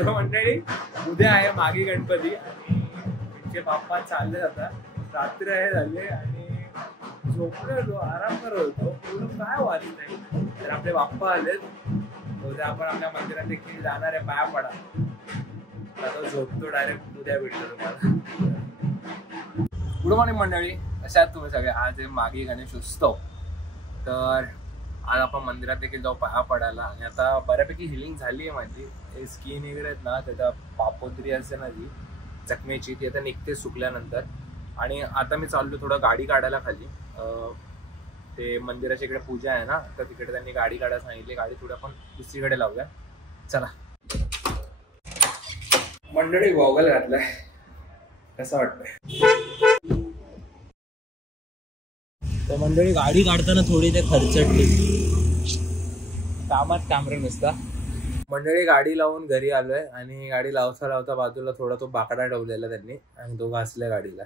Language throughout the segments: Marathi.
तर मंडळी उद्या आहे मागे गणपती आणि त्यांचे बाप्पा चालले जातात. रात्री आहे झाले आणि झोपलो आराम करत होतो. पूर्ण काय वाटत नाही तर आपले बाप्पा आलेत. उद्या आपण आपल्या मंदिरात देखील जाणार आहे पाया पडा. आता झोपतो डायरेक्ट उद्या भेटतो तुम्हाला. गुड मॉर्निंग मंडळी, कशा आहात तुम्ही सगळे? आज आहे मागे गणेश उत्सव. तर आज आपण मंदिरात देखील जाऊ पाया पडायला. आणि आता बऱ्यापैकी हिलिंग झाली आहे माझी. स्किन वगैरे आहेत ना, त्याचा पापोद्री असते ना जी जखमेची, ती आता निघते सुकल्यानंतर. आणि आता मी चाललो थोडं गाडी काढायला खाली. ते मंदिराच्या इकडे पूजा आहे ना, तर तिकडे त्यांनी गाडी काढायला सांगितली. गाडी थोडं आपण दुसरीकडे लावूया. चला मंडळी, गॉगल घातलाय, कसं वाटतंय? तर मंडळी गाडी काढताना थोडी ते खर्चटली, कामात कॅमेरा नसता. मंडळी गाडी लावून घरी आलोय आणि गाडी लावता लावता बाजूला थोडा तो बाकडा ठेवलेला त्यांनी आणि तो घासलाय गाडीला.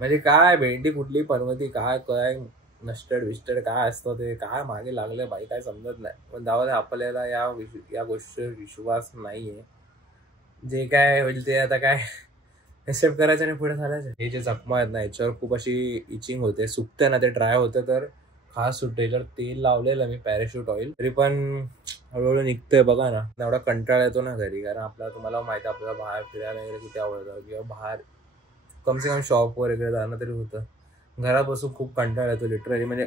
म्हणजे काय भेंडी कुठली परमती, काय काय नस्टड विस्टड काय असतं ते, काय मागे लागलं बाई काय समजत नाही. पण जाऊ दे, आपल्याला या गोष्टीवर विश्वास नाहीये. जे काय होईल ते आता काय एक्सेप्ट करायचं आणि पुढे चालायचं. हे जे जखमा आहेत ना, याच्यावर खूप अशी इचिंग होते, सुकते ना, ते ड्राय होतं तर खास सुटते. तर तेल लावलेलं मी पॅराशूट ऑइल, तरी पण हळूहळू निघतंय. बघा ना, एवढा कंटाळा येतो ना घरी, कारण आपल्याला तुम्हाला माहिती आहे आपल्याला बाहेर फिरायला वगैरे किती आवडतं, किंवा बाहेर कम से कम शॉप वगैरे जाणं तरी होतं. घरात बसून खूप कंटाळा येतो लिटरली. म्हणजे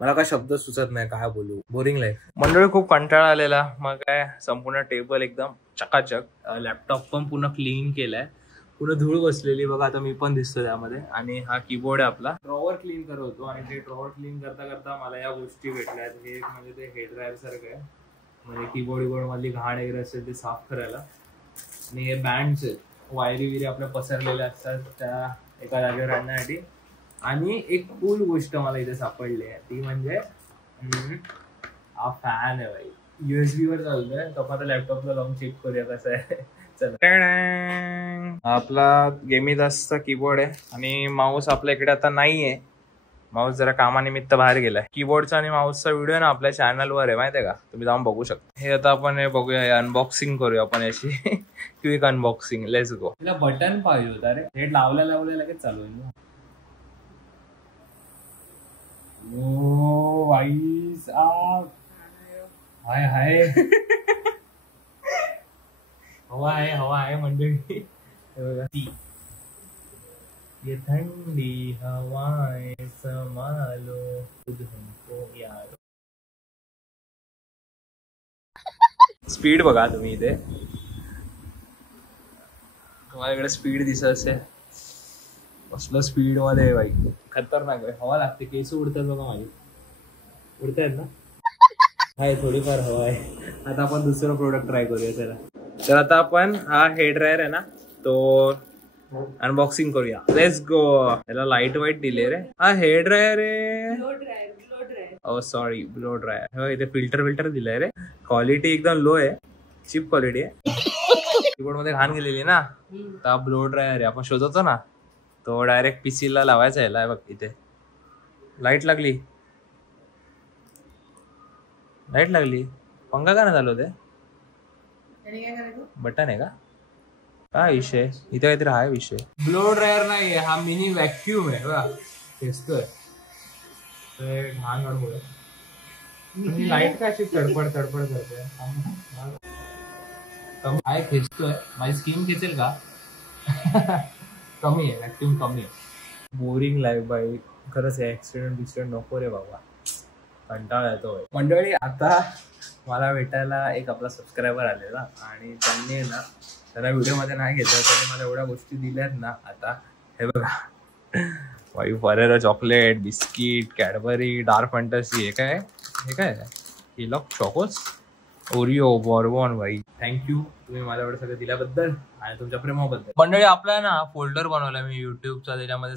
मला काय शब्द सुचत नाही, काय बोलू. Boring life. मंडळी खूप कंटाळा आलेला. मग काय संपूर्ण टेबल एकदम चकाचक, लॅपटॉप पण पूर्ण क्लीन केलाय, पूर्ण धूळ बसलेली बघा. आता मी पण दिसतो त्यामध्ये. आणि हा कीबोर्ड आहे आपला. ड्रॉवर क्लीन करत होतो आणि ते ड्रॉवर क्लीन करता करता मला या गोष्टी भेटल्यात. हे एक म्हणजे ते हेड ड्रायर सारखं आहे, म्हणजे कीबोर्ड मधली घाण वगैरे असेल ते साफ करायला. आणि हे बँड्स आहेत, वायरी विरी आपल्या पसरलेल्या असतात त्या एका जागेवर आणण्यासाठी. आणि एक कूल गोष्ट मला इथे सापडली आहे, ती म्हणजे हा फॅन आहे बाई. USB वर चालतोय. तो आता लॅपटॉपला लावून चेक करूया कसं आहे. चला, आपला गेमिदासचा कीबोर्ड आहे आणि माऊस आपल्या इकडे आता नाहीये. माऊस जरा कामानिमित्त बाहेर गेलाय. कीबोर्डचा आणि माऊसचा व्हिडिओ ना आपल्या चॅनलवर आहे, माहितीये का? तुम्ही जाऊन बघू शकता. हे आता आपण हे बघूया, अनबॉक्सिंग करूया आपण याची. Quick unboxing, let's go. तिला बटन पाहिजे होता रे, हे लावल्या लगेच चालू होईल. ओ भाई साहब, हाय हाय. हवा आहे मंडळी. ये ठंडी हवाएं संभालो खुद हमको यारो. स्पीड बघा तुम्ही इथे, तुम्हाला इकडे स्पीड दिसत असेल. कसलं स्पीड मध्ये बाई, खतरनाक आहे. हवा लागते, केस उडतात बघा माझी. उडतायत ना? हाय, थोडीफार हवा आहे. आता आपण दुसरं प्रोडक्ट ट्राय करूया. चला, तर आता आपण हा हेअर ड्रायर आहे ना, तो अनबॉक्सिंग करूया. Let's go. त्याला लाईट वाईट दिले रे. हा हेअर ड्रायर आहे. ओ सॉरी, ब्लो ड्रायर. इथे फिल्टर दिलंय रे. क्वालिटी एकदम लो आहे, चीप क्वालिटी आहे. कीबोर्ड मध्ये घाण गेलेली ना, तर हा ब्लो ड्रायर आहे. आपण शोधतो ना, तो डायरेक्ट पीसी ला लावायचा आहे. बघ इथे लाईट लागली. पंखा का नाही चालू ते? बटन आहे का? काय विषय इथे? काहीतरी आहे विषय. ब्लो ड्रायर नाही, हा मिनी व्हॅक्यूम आहे बघा. खेचतोय घाण गडबड. लाईट काय अशी तडपड करते. काय खेचतोय? माझी स्किन खेचेल का? कमी आहे, व्हॅक्यूम कमी आहे. बोरिंग लाईफ बाई, खरंच आहे. ऍक्सिडेंट नको रे बाबा, कंटाळा येतो मंडळी. आता मला भेटायला एक आपला सबस्क्रायबर आलेला आणि त्यांनी ना, त्याला व्हिडिओ मध्ये नाही घेतलं, त्यांनी मला एवढ्या गोष्टी दिल्यात ना. आता हे बघा, वाई Ferrero chocolate, biscuit, Cadbury, dark fantasy. हे काय केलॉग चॉकोस, ओरिओ, बॉर्बॉन. भाई थँक्यू तुम्ही मला एवढं सगळं दिल्याबद्दल आणि तुमच्या प्रेमाबद्दल. मंडळी, आपला ना फोल्डर बनवला मी युट्यूबचा. त्याच्यामध्ये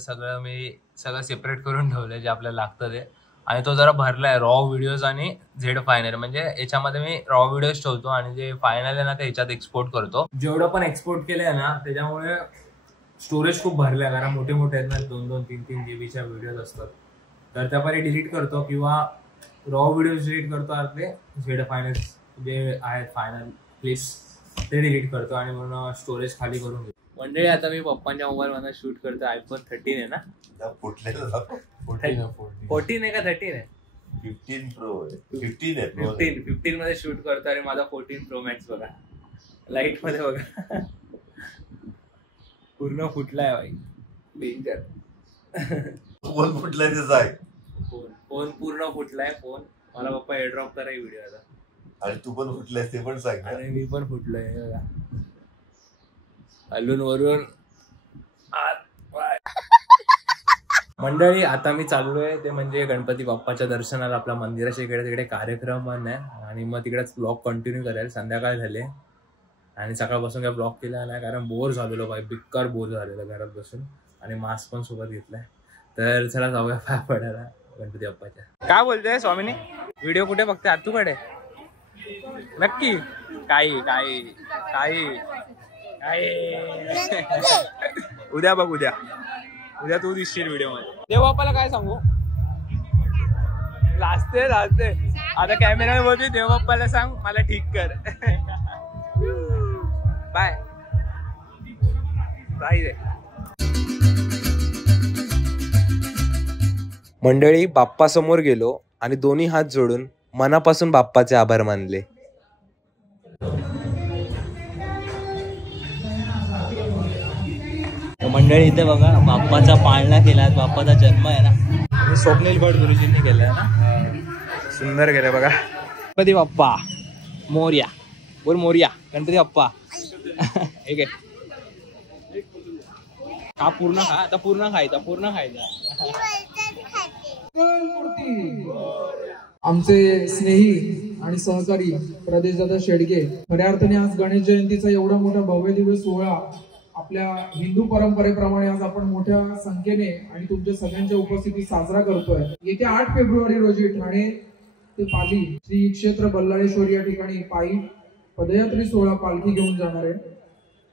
सगळं सेपरेट करून ठेवलंय जे आपल्याला लागतं ते. आणि तो जरा भरलाय रॉ व्हिडिओज आणि झेड फायनल. म्हणजे याच्यामध्ये मी रॉ व्हिडिओज ठेवतो आणि जे फायनल आहे ना ते ह्याच्यात एक्सपोर्ट करतो. जेवढं पण एक्सपोर्ट केलंय ना, त्याच्यामुळे स्टोरेज खूप भरलंय, कारण मोठे आहेत ना, 2-2, 3-3 GB व्हिडिओज असतात. तर त्यापरी डिलीट करतो किंवा रॉ व्हिडिओज डिलीट करतो. आपले झेड फायनल जे आहेत फायनल क्लिप्स ते डिलीट करतो आणि म्हणून स्टोरेज खाली करून घेतो. मंडळी आता मी पप्पांच्या मोबाईल मध्ये शूट करतो. आयफोन 13 आहे ना? 14 आहे का 13 आहे? 15 प्रो आहे. 15 आहे. 15 मध्ये शूट करतो आणि माझा 14 प्रो मॅक्स बघा लाईट मध्ये बघा पूर्ण फुटलाय बाई. डेंजर. फोन फुटलाय त्याचा आहे. फोन पूर्ण फुटलाय. फोन मला पप्पा एअरड्रॉप करा व्हिडिओ आता. आणि तू पण फुटलाय ते पण सांग. आणि मी पण फुटलोय बघा हलून वरून. मंडळी आता मी चाललोय ते म्हणजे गणपती बाप्पाच्या दर्शनाला आपल्या मंदिराच्या इकडे तिकडे कार्यक्रम पण आहे आणि मग तिकडेच ब्लॉग कंटिन्यू करायला. संध्याकाळ झाले आणि सकाळपासून काय ब्लॉग केला नाही कारण बोर झालेलो बाई. बिक्कार बोर झालेलं घरात बसून आणि मास्क पण सोबत घेतलाय. तर चला जाऊया पाय पडायला गणपती बाप्पाच्या. काय बोलतोय स्वामीनी? व्हिडिओ कुठे बघते? आतूकडे नक्की? काही काही काही उद्या बघ. उद्या तू दिसशील व्हिडिओ मध्ये. देव बाप्पाला काय सांगू? लाजते आता कॅमेरा बोलते. देव बाप्पाला सांग मला ठीक कर. Bye bye. मंडळी बाप्पा समोर गेलो आणि दोन्ही हात जोडून मनापासून बाप्पाचे आभार मानले. मंडळी इथे बघा बाप्पाचा पाळणा केला. बाप्पाचा जन्म आहे ना स्वप्नील भट गुरुजींनी केलंय ना. सुंदर केलंय बघा. गणपती बाप्पा मोरया. बोल मोरया. गणपती बाप्पा. ठीक आहे. हा पूर्ण खा. आता पूर्ण खायचा. आमचे स्नेही आणि सहकारी प्रदेशदादा शेडगे खऱ्या अर्थाने आज गणेश जयंतीचा एवढा मोठा भव्य दिवस सोहळा आपल्या हिंदू परंपरेप्रमाणे आज आपण मोठ्या संख्येने आणि तुमच्या सगळ्यांच्या उपस्थितीत साजरा करतोय. येत्या 8 फेब्रुवारी रोजी ठाणे ते पाली श्री क्षेत्र बल्लाळेश्वर या ठिकाणी पायी पदयात्री सोहळा पालखी घेऊन जाणार आहे.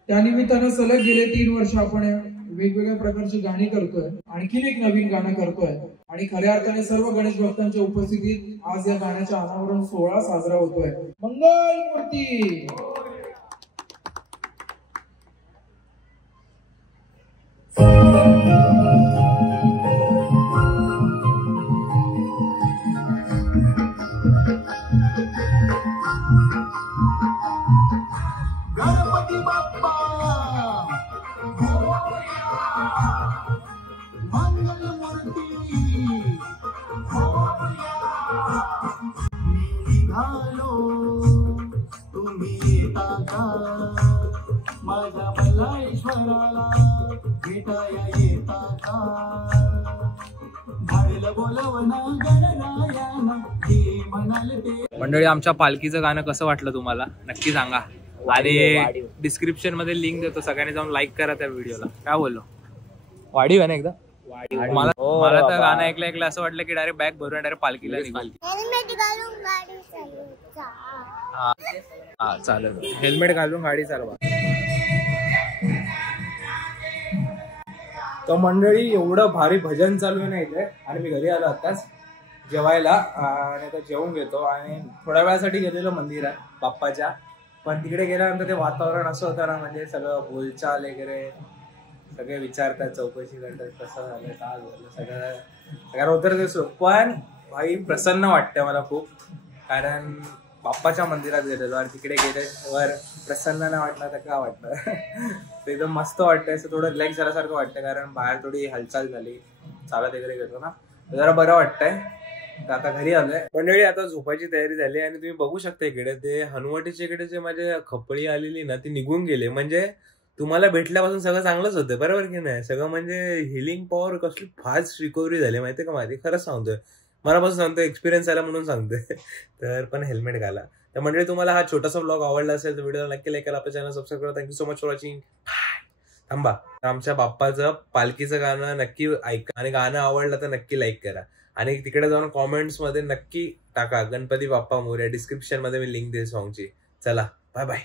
त्यानिमित्तानं सलग गेले 3 वर्ष आपण वेगवेगळ्या प्रकारची गाणी करतोय. आणखीन एक नवीन गाणं करतोय आणि खऱ्या अर्थाने सर्व गणेश भक्तांच्या उपस्थितीत आज या गाण्याच्या अनावरण सोहळा साजरा होतोय. मंगल मूर्ती. गणपती बाप्पा मंगल मूर्ती निघालो तुम्ही येता का माझ्या बल्लाळेश्वराला भेटाया येता का झाडलं बोलवणं गणरायानं हे म्हणाल ते. मंडळी आमच्या पालखीचं गाणं कसं वाटलं तुम्हाला नक्की सांगा आणि डिस्क्रिप्शन मध्ये लिंक देतो. सगळ्यांनी जाऊन लाईक करा त्या व्हिडिओला. काय बोललो? वाढीव आहे ना एकदम. मला तर गाणं ऐकलं असं वाटलं की डायरेक्ट बॅग भरून डायरेक्ट पालखीला निघाल. हा चालेल. हेल्मेट घालून गाडी चालवा. तर मंडळी एवढं भारी भजन चालू आहे ना इथे आणि मी घरी आलो आताच जेवायला आणि आता जेवून घेतो आणि थोड्या वेळासाठी गेलेलो मंदिरात बाप्पाच्या. पण तिकडे गेल्यानंतर ते वातावरण असं होतं ना म्हणजे सगळं बोलचाल वगैरे सगळे विचारतात चौकशी करतात कसं झालं काय झालं सगळं होतं ते. पण भाई प्रसन्न वाटतं मला खूप कारण बाप्पाच्या मंदिरात गेलेलो आणि तिकडे गेल्यावर प्रसन्न नाही वाटलं तर काय वाटलं. ते एकदम मस्त वाटतंय. असं थोडं रिलॅक्स झाल्यासारखं वाटतं कारण बाहेर थोडी हालचाल झाली चालत वगैरे गेलो ना जरा बरं वाटतंय. तर आता घरी आलोय. मंडळी आता झोपायची तयारी झाली आणि तुम्ही बघू शकता इकडे ते हनुवटीच्या इकडे जे माझे खपळी आलेली ना ती निघून गेले. म्हणजे तुम्हाला भेटल्यापासून सगळं चांगलंच होतं बरोबर की नाही. सगळं म्हणजे हिलिंग पॉवर कसली फास्ट रिकव्हरी झाली माहितीये का माझी. खरंच सांगतोय मनापासून सांगतोय एक्सपिरियन्स आला म्हणून सांगतोय. तर पण हेल्मेट घाला. तर मंडळी तुम्हाला हा छोटासा ब्लॉग आवडला असेल तर व्हिडिओला नक्की लाईक करा. आपल्या चॅनल सबस्क्राईब करा. Thank you so much for watching. थांबा. आमच्या बाप्पाचं पालखीचं गाणं नक्की ऐका आणि गाणं आवडलं तर नक्की लाईक करा आणि तिकडे जाऊन कॉमेंट्स मध्ये नक्की टाका गणपती बाप्पा मोरया. डिस्क्रिप्शन मध्ये मी लिंक देईन सॉंगची. चला बाय बाय.